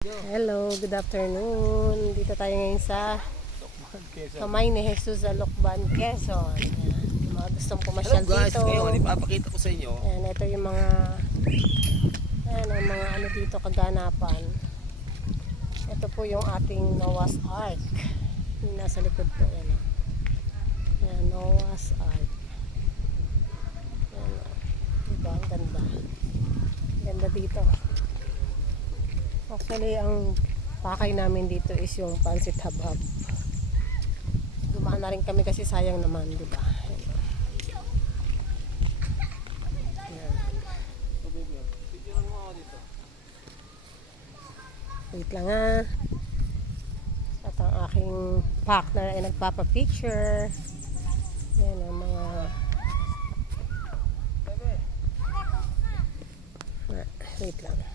Hello, good afternoon. Dito tayo ngayon sa Kamay ni Jesus sa Lokban, Quezon. Ayan. Yung mga gustong pumasyal Hello guys, dito. ngayon ipapakita ko sa inyo. Ayan, ito yung mga ang mga ano dito kaganapan. Ito po yung ating Noah's Ark. Yung nasa likod po. Ayan, ayan, Noah's Ark. Ayan, diba? Ang ganda. Ganda dito. Actually, ang pakay namin dito is yung Pansit Habhab. Dumaan na rin kami kasi sayang naman, di ba? Wait lang ha. At ang aking partner ay nagpapapicture. Yan ang mga... Wait lang.